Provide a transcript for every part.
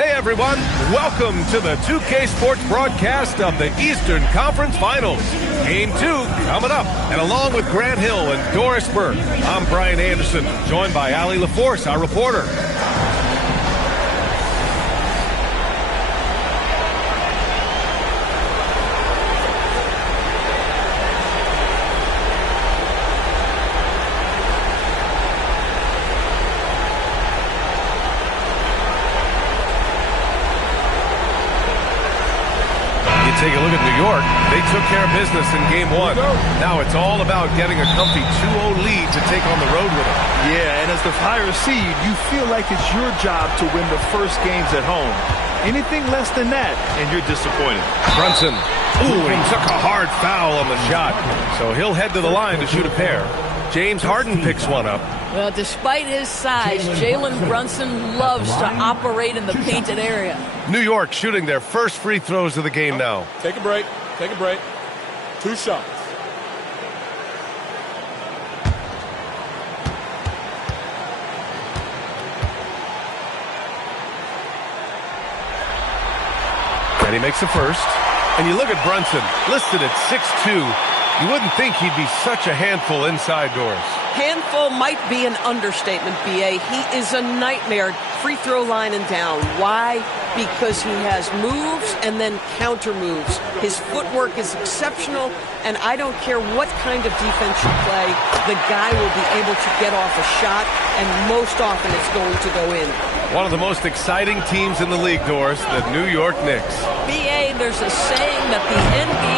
Hey everyone, welcome to the 2K Sports broadcast of the Eastern Conference Finals. Game 2 coming up, and along with Grant Hill and Doris Burke, I'm Brian Anderson, joined by Allie LaForce, our reporter. Take a look at New York. They took care of business in Game 1. Now it's all about getting a comfy 2-0 lead to take on the road with them. Yeah, and as the higher seed, you feel like it's your job to win the first games at home. Anything less than that, and you're disappointed. Brunson. Ooh, he took a hard foul on the shot. So he'll head to the line to shoot a pair. James Harden picks one up. Well, despite his size, Jalen Brunson loves to operate in the painted area. New York shooting their first free throws of the game now. Take a break. Take a break. 2 shots. And he makes the first. And you look at Brunson, listed at 6'2". You wouldn't think he'd be such a handful inside doors. Handful might be an understatement, B.A. He is a nightmare, free throw line and down. Why? Because he has moves and then counter moves. His footwork is exceptional, and I don't care what kind of defense you play, the guy will be able to get off a shot, and most often it's going to go in. One of the most exciting teams in the league, Doris, the New York Knicks. B.A., there's a saying that the NBA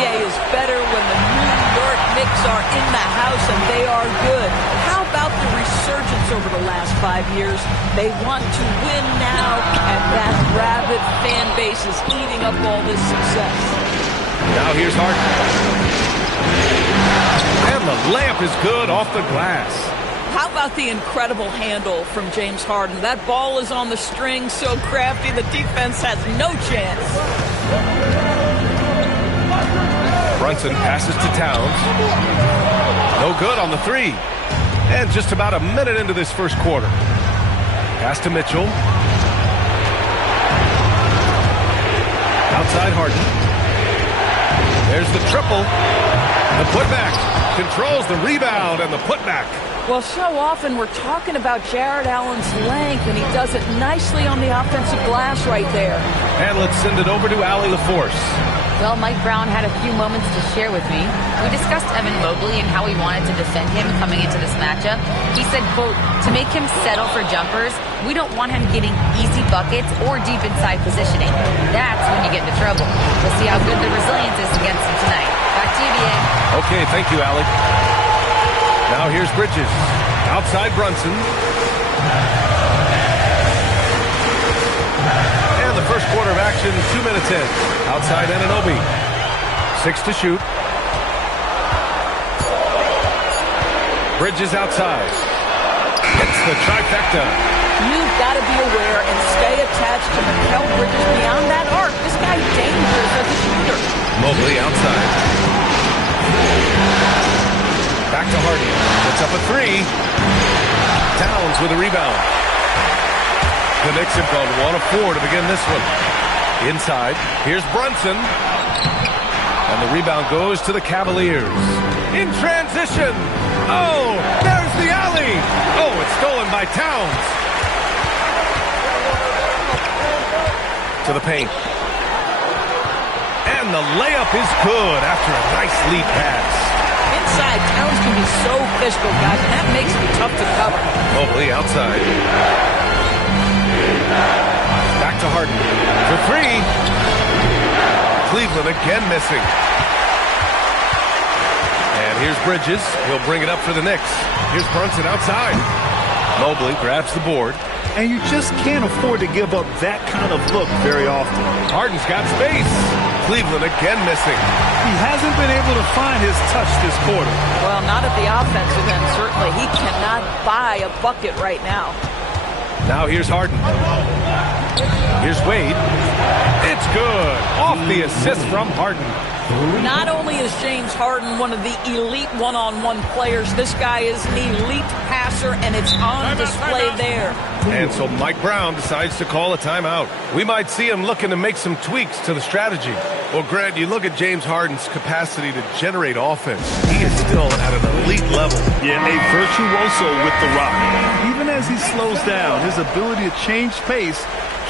is better when the New York Knicks are in the house and they are good. How about the resurgence over the last 5 years? They want to win now, and that rabid fan base is eating up all this success. Now here's Harden. And the layup is good off the glass. How about the incredible handle from James Harden? That ball is on the string, so crafty, the defense has no chance. Brunson passes to Towns. No good on the three. And just about a minute into this first quarter. Pass to Mitchell. Outside Harden. There's the triple. The putback. Controls the rebound and the putback. Well, so often we're talking about Jared Allen's length, and he does it nicely on the offensive glass right there. And let's send it over to Allie LaForce. Well, Mike Brown had a few moments to share with me. We discussed Evan Mobley and how we wanted to defend him coming into this matchup. He said, quote, to make him settle for jumpers, we don't want him getting easy buckets or deep inside positioning. That's when you get into trouble. We'll see how good the resilience is against him tonight. Back to you, B.A. Okay, thank you, Allie. Now here's Bridges. Outside Brunson. And the first quarter of action, 2 minutes in. Outside Anunoby. 6 to shoot. Bridges outside. Hits the trifecta. You've got to be aware and stay attached to Mikal Bridges beyond that arc. This guy's dangerous as a shooter. Mobley outside. Back to Harden. Puts up a three. Towns with a rebound. The Knicks have gone 1 of 4 to begin this one. Inside. Here's Brunson. And the rebound goes to the Cavaliers. In transition. Oh, there's the alley. Oh, it's stolen by Towns. To the paint. And the layup is good after a nice lead pass. Inside, Towns can be so physical, guys, and that makes him tough to cover. Mobley outside. Back to Harden. For three. Cleveland again missing. And here's Bridges. He'll bring it up for the Knicks. Here's Brunson outside. Mobley grabs the board. And you just can't afford to give up that kind of look very often. Harden's got space. Cleveland again missing. He hasn't been able to find his touch this quarter. Well, not at the offensive end, certainly. He cannot buy a bucket right now. Now here's Harden. Here's Wade. It's good. Off the assist from Harden. Not only is James Harden one of the elite one-on-one players, this guy is an elite passer, and it's on display there. And so Mike Brown decides to call a timeout. We might see him looking to make some tweaks to the strategy. Well, Grant, you look at James Harden's capacity to generate offense. He is still at an elite level. Yeah, a virtuoso with the rock. Even as he slows down, his ability to change pace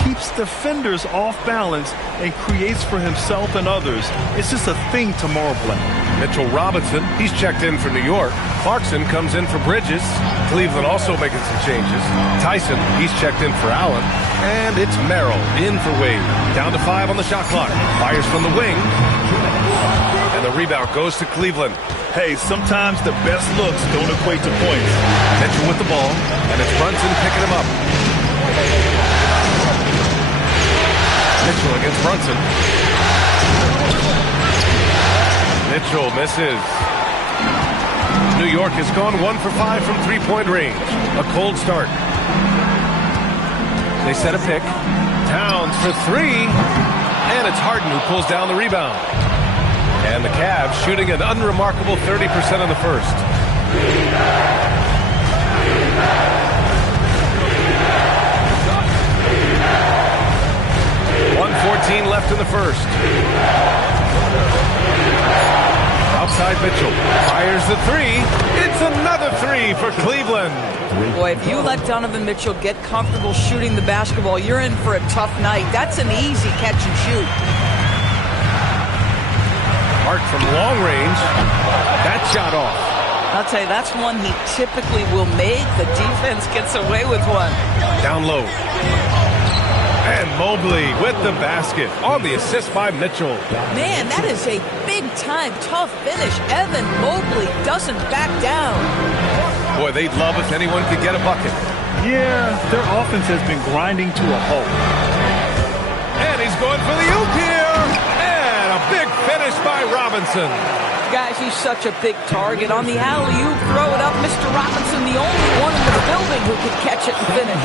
keeps defenders off balance and creates for himself and others. It's just a thing tomorrow playing. Mitchell Robinson, he's checked in for New York. Clarkson comes in for Bridges. Cleveland also making some changes. Tyson, he's checked in for Allen. And it's Merrill in for Wade. Down to 5 on the shot clock. Fires from the wing. And the rebound goes to Cleveland. Hey, sometimes the best looks don't equate to points. Mitchell with the ball. And it's Brunson picking him up. Mitchell against Brunson. Mitchell misses. New York has gone 1 for 5 from three-point range. A cold start. They set a pick. Towns for 3. And it's Harden who pulls down the rebound. And the Cavs shooting an unremarkable 30% in the first. 1:14 left in the first. Outside Mitchell. Fires the 3. It's another 3 for Cleveland. Boy, if you let Donovan Mitchell get comfortable shooting the basketball, you're in for a tough night. That's an easy catch and shoot. Hart from long range. That shot off. I'll tell you, that's one he typically will make. The defense gets away with one. Down low. And Mobley with the basket on the assist by Mitchell. Man, that is a big-time, tough finish. Evan Mobley doesn't back down. Boy, they'd love if anyone could get a bucket. Yeah, their offense has been grinding to a halt. And he's going for the oop here. And a big finish by Robinson. Guys, he's such a big target. On the alley-oop, throw it up. Mr. Robinson, the only one in the building who could catch it and finish.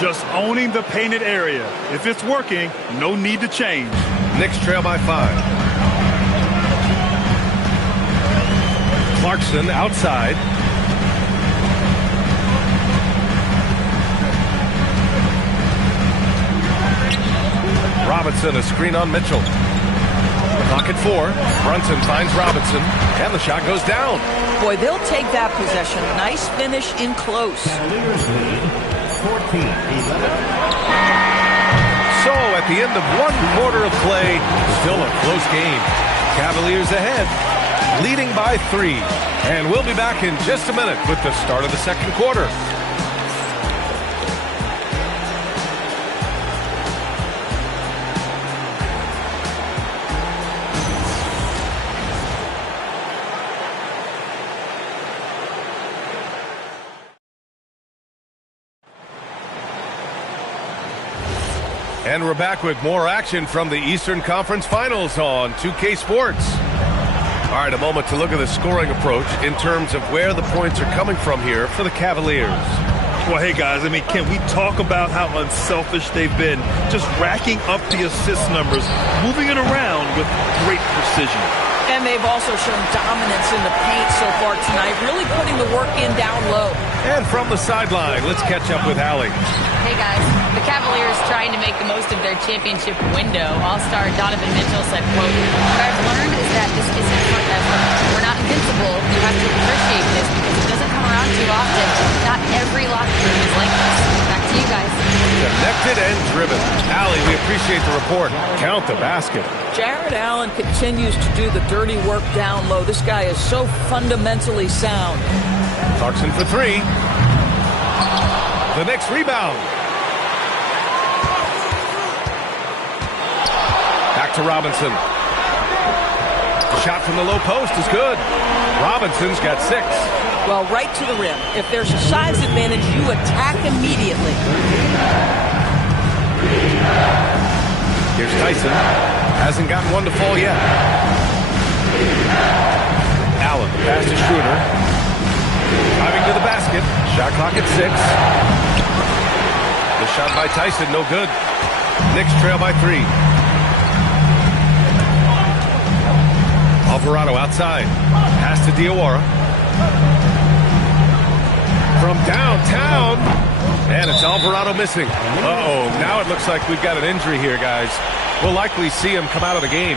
Just owning the painted area. If it's working, no need to change. Knicks trail by 5. Clarkson outside. Robinson, a screen on Mitchell. Clock at 4. Brunson finds Robinson, and the shot goes down. Boy, they'll take that possession. Nice finish in close. So, at the end of 1 quarter of play, still a close game. Cavaliers ahead, leading by 3. And we'll be back in just a minute with the start of the second quarter. And we're back with more action from the Eastern Conference Finals on 2K Sports. All right, a moment to look at the scoring approach in terms of where the points are coming from here for the Cavaliers. Well, hey, guys, I mean, can we talk about how unselfish they've been? Just racking up the assist numbers, moving it around with great precision. And they've also shown dominance in the paint so far tonight, really putting the work in down low. And from the sideline, let's catch up with Allie. Hey guys, the Cavaliers trying to make the most of their championship window. All-star Donovan Mitchell said, quote, "What I've learned is that this isn't forever. We're not invincible. You have to appreciate this because it doesn't come around too often. Not every locker room is like this." Back to you guys. Connected and driven. Allie, we appreciate the report. Count the basket. Jared Allen continues to do the dirty work down low. This guy is so fundamentally sound. Clarkson for 3. The Knicks rebound. Back to Robinson. The shot from the low post is good. Robinson's got 6. Well, right to the rim. If there's a size advantage, you attack immediately. Here's Tyson. Hasn't gotten one to fall yet. Allen, pass to Schroeder. Driving to the basket. Shot clock at 6. The shot by Tyson, no good. Knicks trail by 3. Alvarado outside. Pass to Diawara. From downtown. And it's Alvarado missing. Uh-oh, now it looks like we've got an injury here, guys. We'll likely see him come out of the game.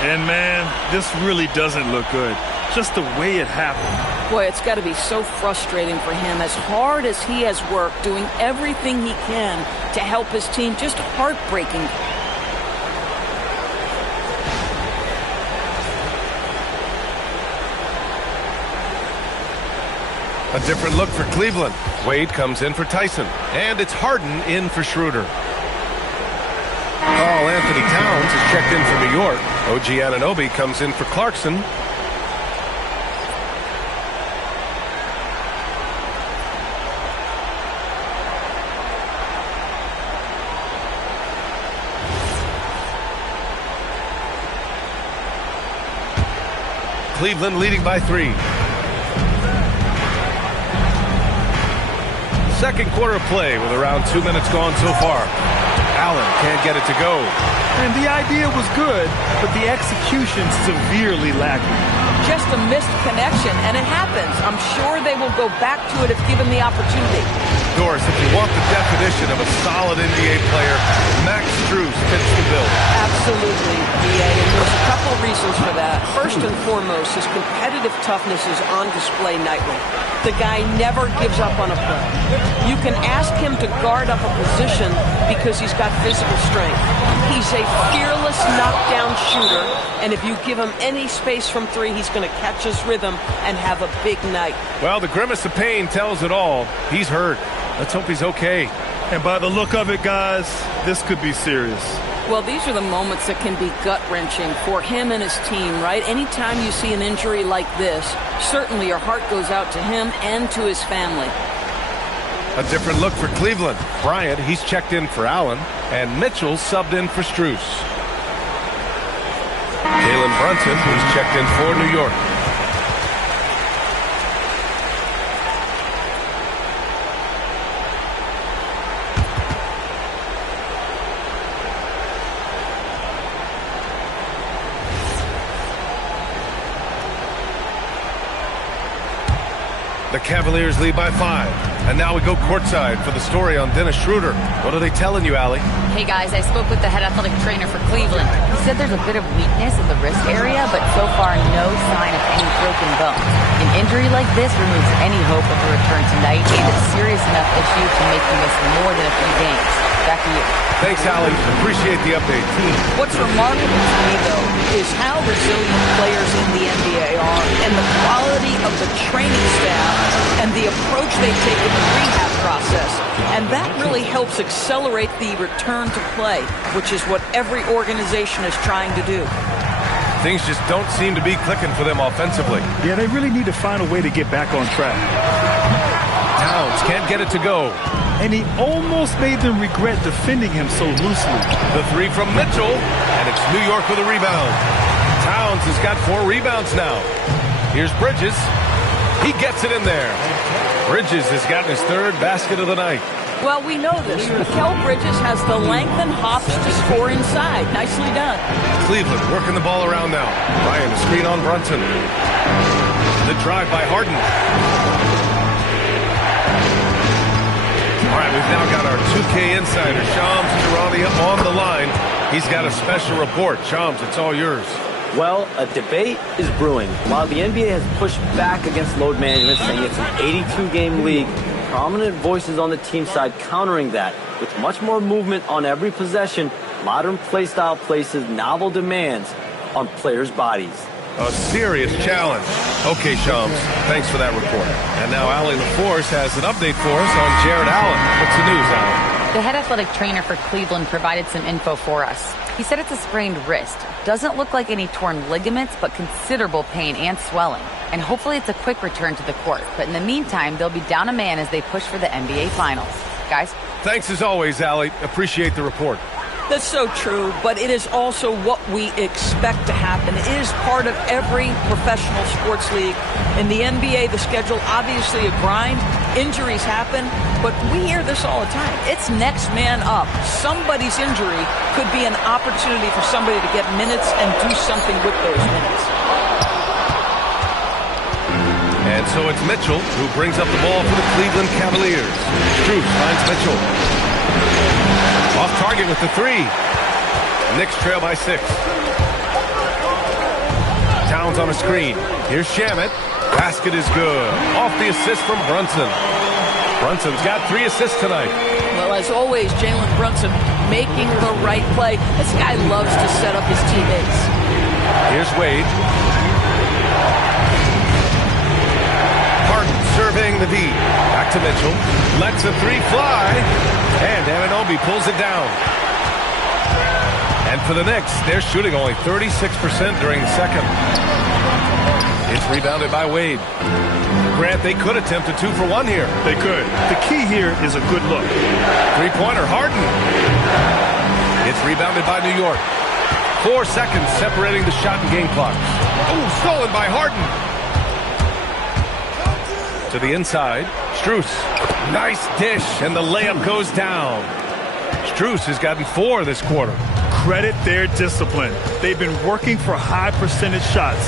And, man, this really doesn't look good. Just the way it happened. Boy, it's got to be so frustrating for him. As hard as he has worked, doing everything he can to help his team, just heartbreaking. A different look for Cleveland. Wade comes in for Tyson. And it's Harden in for Schroeder. Carl Anthony Towns is checked in for New York. OG Anunoby comes in for Clarkson. Cleveland leading by 3. Second quarter of play with around 2 minutes gone so far. Allen can't get it to go. And the idea was good, but the execution severely lacking. Just a missed connection, and it happens. I'm sure they will go back to it if given the opportunity. Doris, if you want the definition of a solid NBA player, Max Strus fits the bill. Absolutely, BA, and there's a couple of reasons for that. First and foremost, his competitive toughness is on display nightly. The guy never gives up on a play. You can ask him to guard up a position because he's got physical strength. He's a fearless knockdown shooter, and if you give him any space from 3, he's going to catch his rhythm and have a big night. Well, the grimace of pain tells it all. He's hurt. Let's hope he's okay. And by the look of it, guys, this could be serious. Well, these are the moments that can be gut-wrenching for him and his team, right? Anytime you see an injury like this, certainly your heart goes out to him and to his family. A different look for Cleveland. Bryant, he's checked in for Allen, and Mitchell subbed in for Strus. Jalen Brunson, who's checked in for New York. The Cavaliers lead by 5. And now we go courtside for the story on Dennis Schroeder. What are they telling you, Allie? Hey guys, I spoke with the head athletic trainer for Cleveland. He said there's a bit of weakness in the wrist area, but so far no sign of any broken bones. An injury like this removes any hope of a return tonight, and it's a serious enough issue to make him miss more than a few games. Back to you. Thanks, Allie. Appreciate the update. What's remarkable to me, though, is how resilient players in the NBA are and the quality of the training staff and the approach they take in the rehab process. And that really helps accelerate the return to play, which is what every organization is trying to do. Things just don't seem to be clicking for them offensively. Yeah, they really need to find a way to get back on track. Towns can't get it to go. And he almost made them regret defending him so loosely. The 3 from Mitchell, and it's New York with a rebound. Towns has got 4 rebounds now. Here's Bridges. He gets it in there. Bridges has gotten his 3rd basket of the night. Well, we know this. Mikal Bridges has the length and hops to score inside. Nicely done. Cleveland working the ball around now. Ryan, a screen on Brunson. The drive by Harden. All right, we've now got our 2K insider, Shams Charania, on the line. He's got a special report. Shams, it's all yours. Well, a debate is brewing. While the NBA has pushed back against load management, saying it's an 82-game league, prominent voices on the team side countering that. With much more movement on every possession, modern play style places novel demands on players' bodies. A serious challenge. Okay, Shams, thanks for that report. And now Allie LaForce has an update for us on Jared Allen. What's the news, Allie? The head athletic trainer for Cleveland provided some info for us. He said it's a sprained wrist. Doesn't look like any torn ligaments, but considerable pain and swelling. And hopefully it's a quick return to the court. But in the meantime, they'll be down a man as they push for the NBA Finals. Guys? Thanks as always, Allie. Appreciate the report. That's so true, but it is also what we expect to happen. It is part of every professional sports league. In the NBA, the schedule, obviously a grind. Injuries happen, but we hear this all the time. It's next man up. Somebody's injury could be an opportunity for somebody to get minutes and do something with those minutes. And so it's Mitchell who brings up the ball for the Cleveland Cavaliers. Strus finds Mitchell. Off target with the three. Knicks trail by 6. Towns on a screen. Here's Shamet. Basket is good. Off the assist from Brunson. Brunson's got 3 assists tonight. Well, as always, Jalen Brunson making the right play. This guy loves to set up his teammates. Here's Wade. Harden surveying the D. Back to Mitchell. Lets a 3 fly. And Anunoby pulls it down. And for the Knicks, they're shooting only 36% during the second. It's rebounded by Wade. Grant, they could attempt a 2 for 1 here. They could. The key here is a good look. Three-pointer, Harden. It's rebounded by New York. 4 seconds separating the shot and game clock. Oh, stolen by Harden. To the inside, Strus. Nice dish, and the layup goes down. Strus has gotten 4 this quarter. Credit their discipline. They've been working for high percentage shots.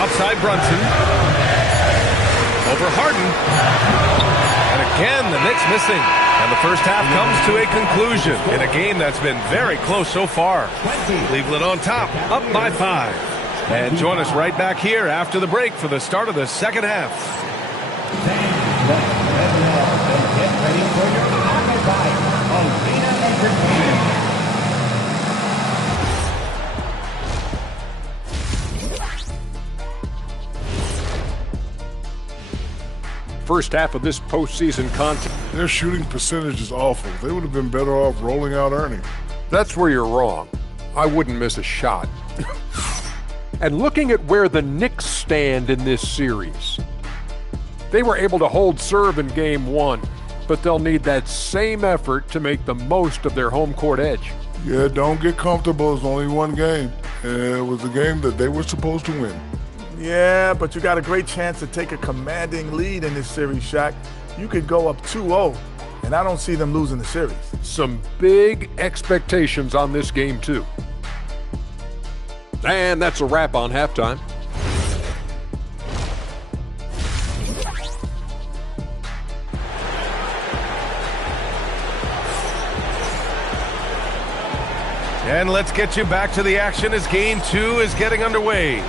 Outside Brunson. Over Harden. And again, the Knicks missing. And the first half comes to a conclusion in a game that's been very close so far. Cleveland on top, up by 5. And join us right back here after the break for the start of the second half. First half of this postseason contest. Their shooting percentage is awful. They would have been better off rolling out Ernie. That's where you're wrong. I wouldn't miss a shot. And looking at where the Knicks stand in this series, they were able to hold serve in Game 1, but they'll need that same effort to make the most of their home court edge. Yeah, don't get comfortable. It's only one game. It was a game that they were supposed to win. Yeah, but you got a great chance to take a commanding lead in this series, Shaq. You could go up 2-0, and I don't see them losing the series. Some big expectations on this game, too. And that's a wrap on halftime. And let's get you back to the action as Game 2 is getting underway.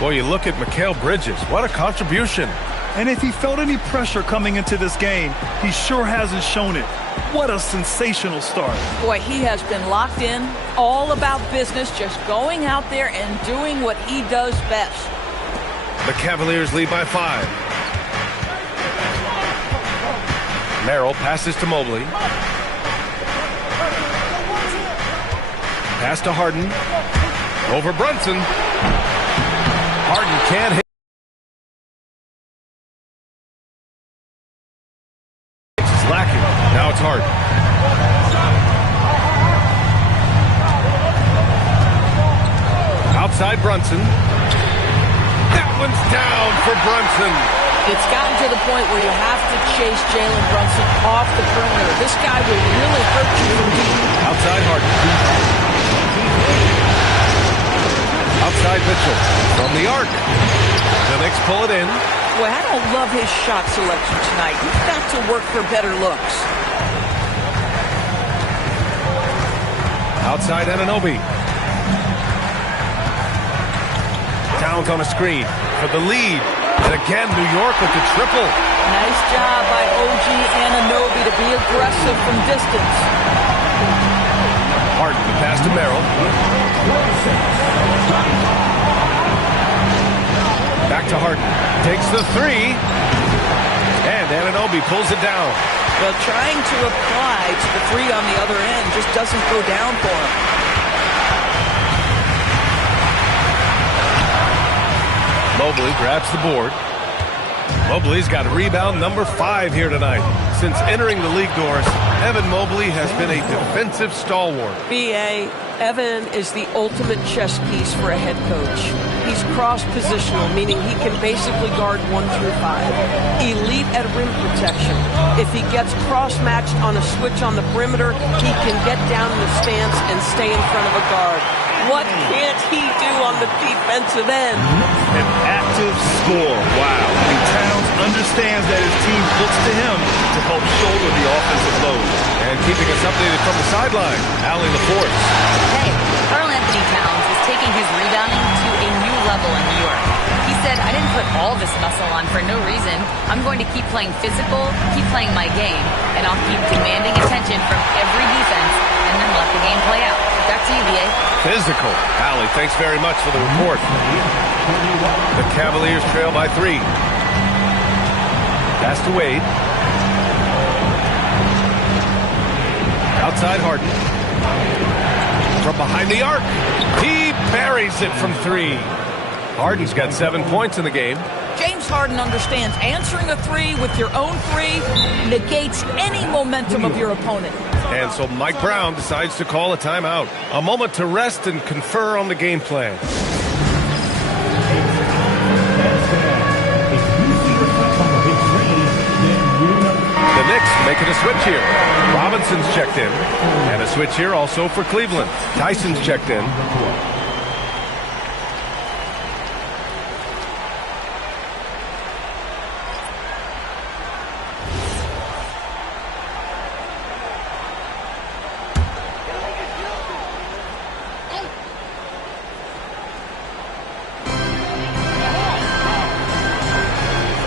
Boy, you look at Mikal Bridges. What a contribution. And if he felt any pressure coming into this game, he sure hasn't shown it. What a sensational start. Boy, he has been locked in, all about business, just going out there and doing what he does best. The Cavaliers lead by 5. Merrill passes to Mobley. Pass to Harden. Over Brunson. Harden can't hit. It's lacking. Now it's Harden. Outside Brunson. That one's down for Brunson. It's gotten to the point where you have to chase Jalen Brunson off the perimeter. This guy will really hurt you from deep. Outside Harden. Outside Mitchell from the arc. The Knicks pull it in. Boy, I don't love his shot selection tonight. He's got to work for better looks. Outside Anunoby. Towns on a screen for the lead. And again, New York with the triple. Nice job by OG Anunoby to be aggressive from distance. Harden, the pass to Merrill. Back to Harden. Takes the 3. And Anunoby pulls it down. Well, trying to apply to the 3 on the other end just doesn't go down for him. Mobley grabs the board. Mobley's got rebound number 5 here tonight. Since entering the league doors, Evan Mobley has been a defensive stalwart. B.A., Evan is the ultimate chess piece for a head coach. He's cross-positional, meaning he can basically guard 1 through 5. Elite at rim protection. If he gets cross-matched on a switch on the perimeter, he can get down in the stance and stay in front of a guard. What can't he do on the defensive end? An active scorer. Wow. And Towns understands that his team looks to him to help shoulder the offensive load. And keeping us updated from the sideline, Allie LaForce. Hey, Karl Anthony Towns is taking his rebounding to a new level in New York. He said, I didn't put all this muscle on for no reason. I'm going to keep playing physical, keep playing my game, and I'll keep demanding attention from every defense and then let the game play out. Back to you, B.A. Physical. Allie, thanks very much for the report. The Cavaliers trail by 3. Pass to Wade. Outside Harden. From behind the arc. He buries it from 3. Harden's got 7 points in the game. James Harden understands answering a 3 with your own 3 negates any momentum of your opponent. And so Mike Brown decides to call a timeout. A moment to rest and confer on the game plan. The Knicks making a switch here. Robinson's checked in. And a switch here also for Cleveland. Tyson's checked in.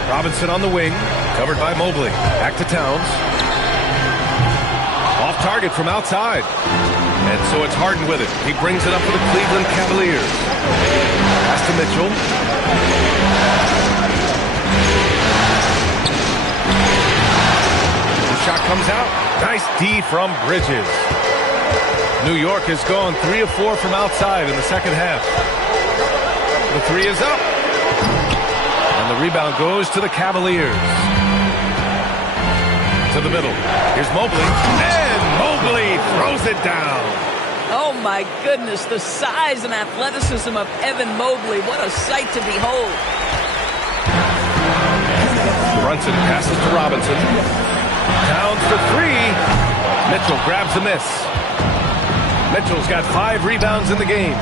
Robinson on the wing, covered by Mobley. Back to Towns. Off target from outside. And so it's Harden with it. He brings it up for the Cleveland Cavaliers. Pass to Mitchell. The shot comes out. Nice D from Bridges. New York has gone 3 of 4 from outside in the second half. The 3 is up. And the rebound goes to the Cavaliers. To the middle. Here's Mobley. And Mobley throws it down. Oh, my goodness. The size and athleticism of Evan Mobley. What a sight to behold. Brunson passes to Robinson. Towns for 3. Mitchell grabs a miss. Mitchell's got 5 rebounds in the game.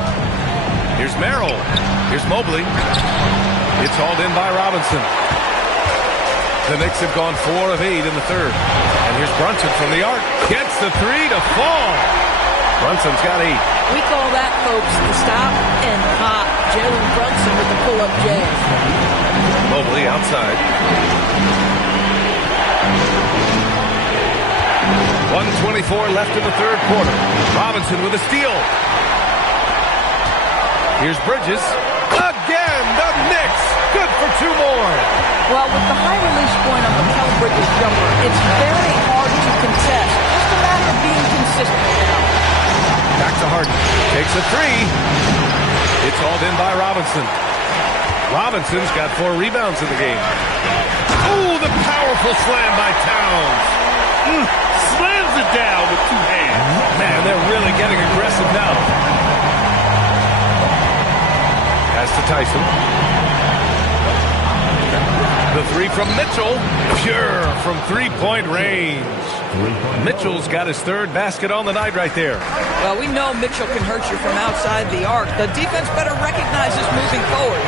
Here's Merrill. Here's Mobley. It's hauled in by Robinson. The Knicks have gone 4 of 8 in the third. And here's Brunson from the arc. Gets the 3 to fall. Brunson's got 8. We call that, folks, the stop and pop. Jalen Brunson with the pull-up jam. Mobley outside. 1:24 left in the third quarter. Robinson with a steal. Here's Bridges. Again, the Knicks. Good for 2 more. Well, with the high release point on Mikal Bridges' jumper, it's very hard to contest. Just a matter of being consistent now. Back to Harden. Takes a 3. It's hauled in by Robinson. Robinson's got 4 rebounds in the game. Oh, the powerful slam by Towns. Slams it down with 2 hands. Man, they're really getting aggressive now. Pass to Tyson. The 3 from Mitchell. Pure from 3-point range. Mitchell's got his 3rd basket on the night right there. Well, we know Mitchell can hurt you from outside the arc. The defense better recognize this moving forward.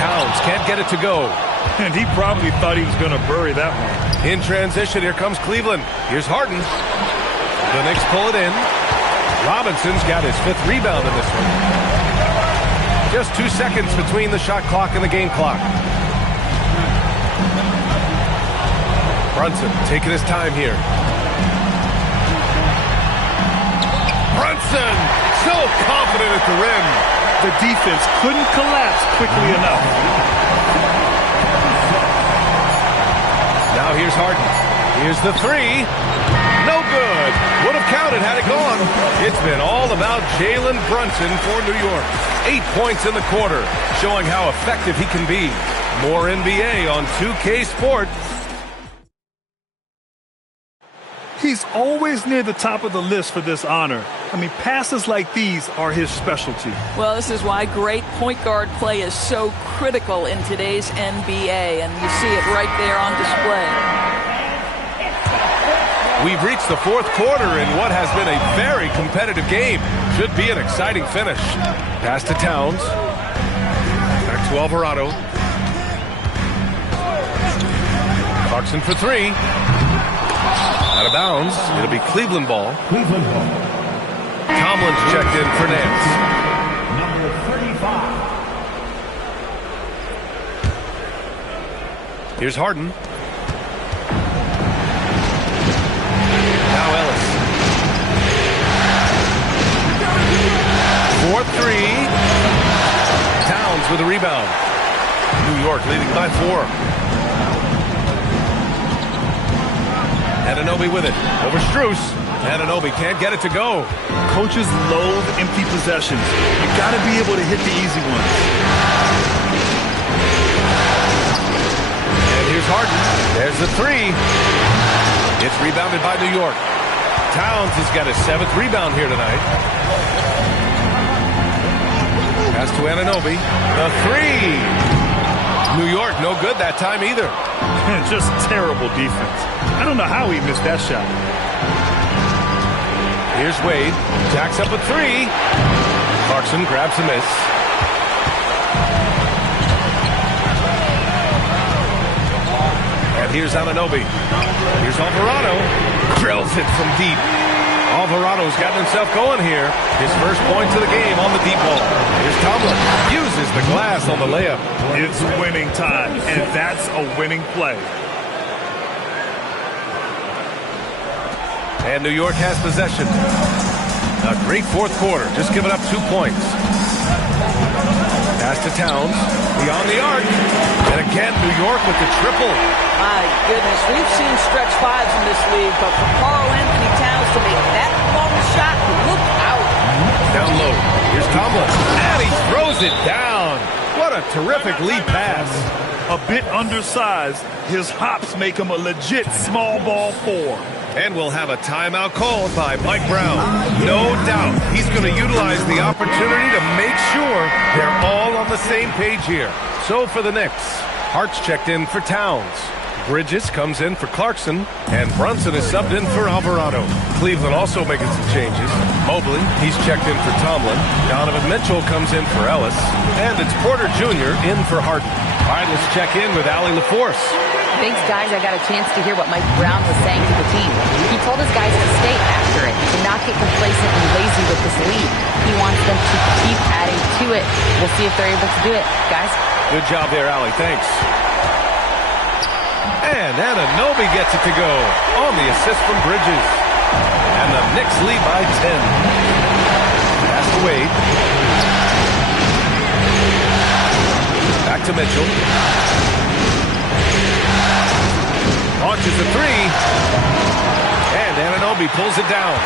Towns can't get it to go. And he probably thought he was going to bury that one. In transition, here comes Cleveland. Here's Harden. The Knicks pull it in. Robinson's got his 5th rebound in this one. Just 2 seconds between the shot clock and the game clock. Brunson taking his time here. Brunson so confident at the rim. The defense couldn't collapse quickly enough. Now here's Harden. Here's the 3. No good. Would have counted had it gone. It's been all about Jalen Brunson for New York. 8 points in the quarter, showing how effective he can be. More NBA on 2K Sports. He's always near the top of the list for this honor. I mean, passes like these are his specialty. Well, this is why great point guard play is so critical in today's NBA, and you see it right there on display. We've reached the fourth quarter in what has been a very competitive game. Should be an exciting finish. Pass to Towns. Back to Alvarado. Clarkson for three. Out of bounds. It'll be Cleveland ball. Tomlin's checked in for Nance. Number 35. Here's Harden. Now Ellis. 4-3. Towns with a rebound. New York leading by 4. Anunoby with it. Over Strus. Anunoby can't get it to go. Coaches loathe empty possessions. You got to be able to hit the easy ones. And here's Harden. There's the three. It's rebounded by New York. Towns has got his 7th rebound here tonight. Pass to Anunoby. The three. New York no good that time either. Just terrible defense. I don't know how he missed that shot. Here's Wade. Jacks up a three. Clarkson grabs a miss. And here's Anunoby. Here's Alvarado. Drills it from deep. Alvarado's gotten himself going here. His first points of the game on the deep ball. Here's Tomlin. Uses the glass on the layup. It's winning time, and that's a winning play. And New York has possession. A great fourth quarter. Just giving up 2 points. Pass to Towns. Beyond the arc. And again, New York with the triple. My goodness, we've seen stretch fives in this league, but for Karl Anthony Towns to make that long shot, look out. Down low. Here's Tomlin. And he throws it down. What a terrific lead pass. A bit undersized. His hops make him a legit small ball 4. And we'll have a timeout called by Mike Brown. No doubt he's going to utilize the opportunity to make sure they're all on the same page here. So for the Knicks, Hart's checked in for Towns. Bridges comes in for Clarkson, and Brunson is subbed in for Alvarado. Cleveland also making some changes. Mobley, he's checked in for Tomlin. Donovan Mitchell comes in for Ellis, and it's Porter Jr. in for Harden. All right, let's check in with Allie LaForce. Thanks, guys. I got a chance to hear what Mike Brown was saying to the team. He told his guys to stay after it, to not get complacent and lazy with this lead. He wants them to keep adding to it. We'll see if they're able to do it, guys. Good job there, Allie. Thanks. And Anunoby gets it to go on the assist from Bridges. And the Knicks lead by 10. Pass to Wade. Back to Mitchell. Launches a three. And Anunoby pulls it down.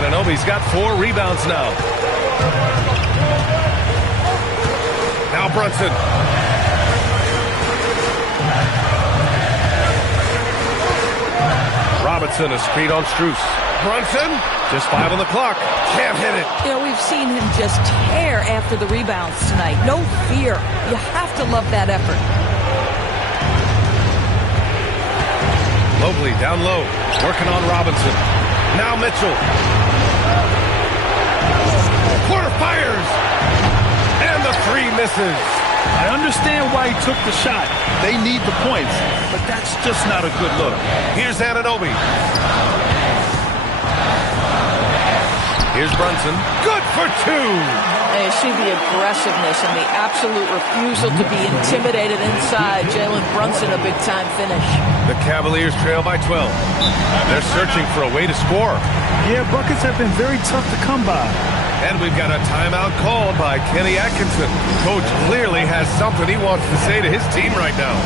Anunoby's got 4 rebounds now. Now Brunson. Robinson, a screen on Strus. Brunson, just 5 on the clock. Can't hit it. You know, we've seen him just tear after the rebounds tonight. No fear. You have to love that effort. Mobley down low, working on Robinson. Now Mitchell. Porter fires. And the three misses. I understand why he took the shot. They need the points, but that's just not a good look. Here's Anunoby. Here's Brunson. Good for 2. And you see the aggressiveness and the absolute refusal to be intimidated inside. Jalen Brunson, a big-time finish. The Cavaliers trail by 12. They're searching for a way to score. Yeah, buckets have been very tough to come by. And we've got a timeout called by Kenny Atkinson. Coach clearly has something he wants to say to his team right now.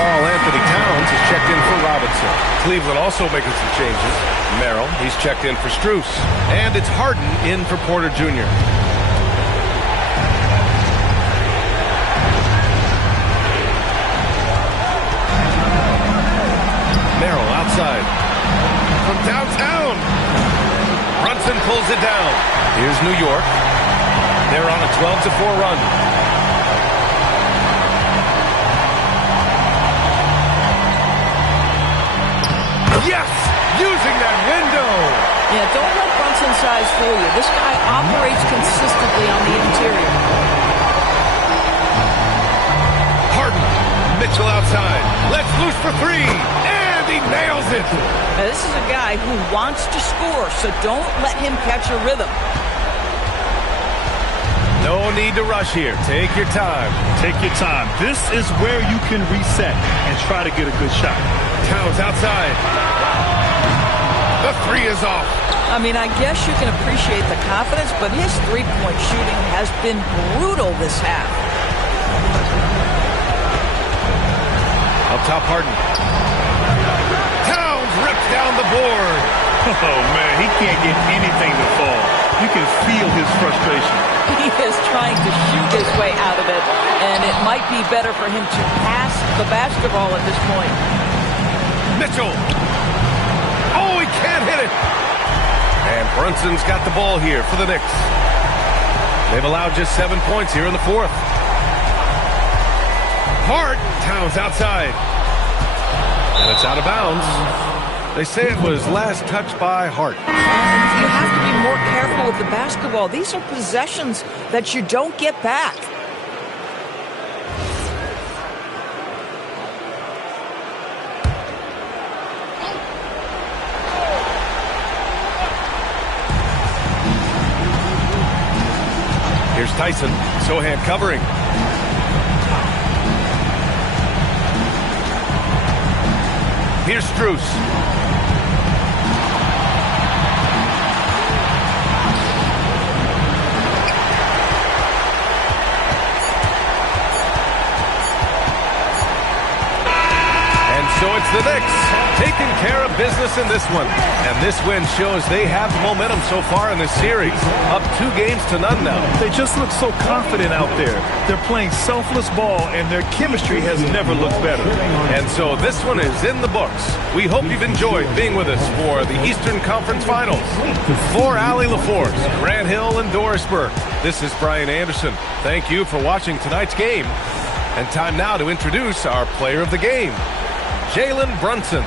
Karl Anthony Towns is checked in for Robinson. Cleveland also making some changes. Merrill, he's checked in for Strus. And it's Harden in for Porter Jr. Merrill outside. Brunson pulls it down. Here's New York. They're on a 12-4 run. Yes! Using that window! Yeah, don't let Brunson's size fool you. This guy operates consistently on the interior. Harden. Mitchell outside. Let's loose for three. And he nails it. Now, this is a guy who wants to score, so don't let him catch a rhythm. No need to rush here. Take your time. Take your time. This is where you can reset and try to get a good shot. Towns outside. The three is off. I mean, I guess you can appreciate the confidence, but his three-point shooting has been brutal this half. Up top, Harden. Towns rips down the board. Oh, man, he can't get anything to fall. You can feel his frustration. He is trying to shoot his way out of it, and it might be better for him to pass the basketball at this point. Mitchell. Oh, he can't hit it. And Brunson's got the ball here for the Knicks. They've allowed just 7 points here in the fourth. Hart. Towns outside. And it's out of bounds. They say it was last touched by Hart. You have to be more careful with the basketball. These are possessions that you don't get back. Here's Tyson. Sohan covering. Here's Strus. So it's the Knicks taking care of business in this one. And this win shows they have the momentum so far in this series. Up 2-0 now. They just look so confident out there. They're playing selfless ball, and their chemistry has never looked better. And so this one is in the books. We hope you've enjoyed being with us for the Eastern Conference Finals. For Allie LaForce, Grant Hill, and Doris Burke, this is Brian Anderson. Thank you for watching tonight's game. And time now to introduce our player of the game, Jalen Brunson.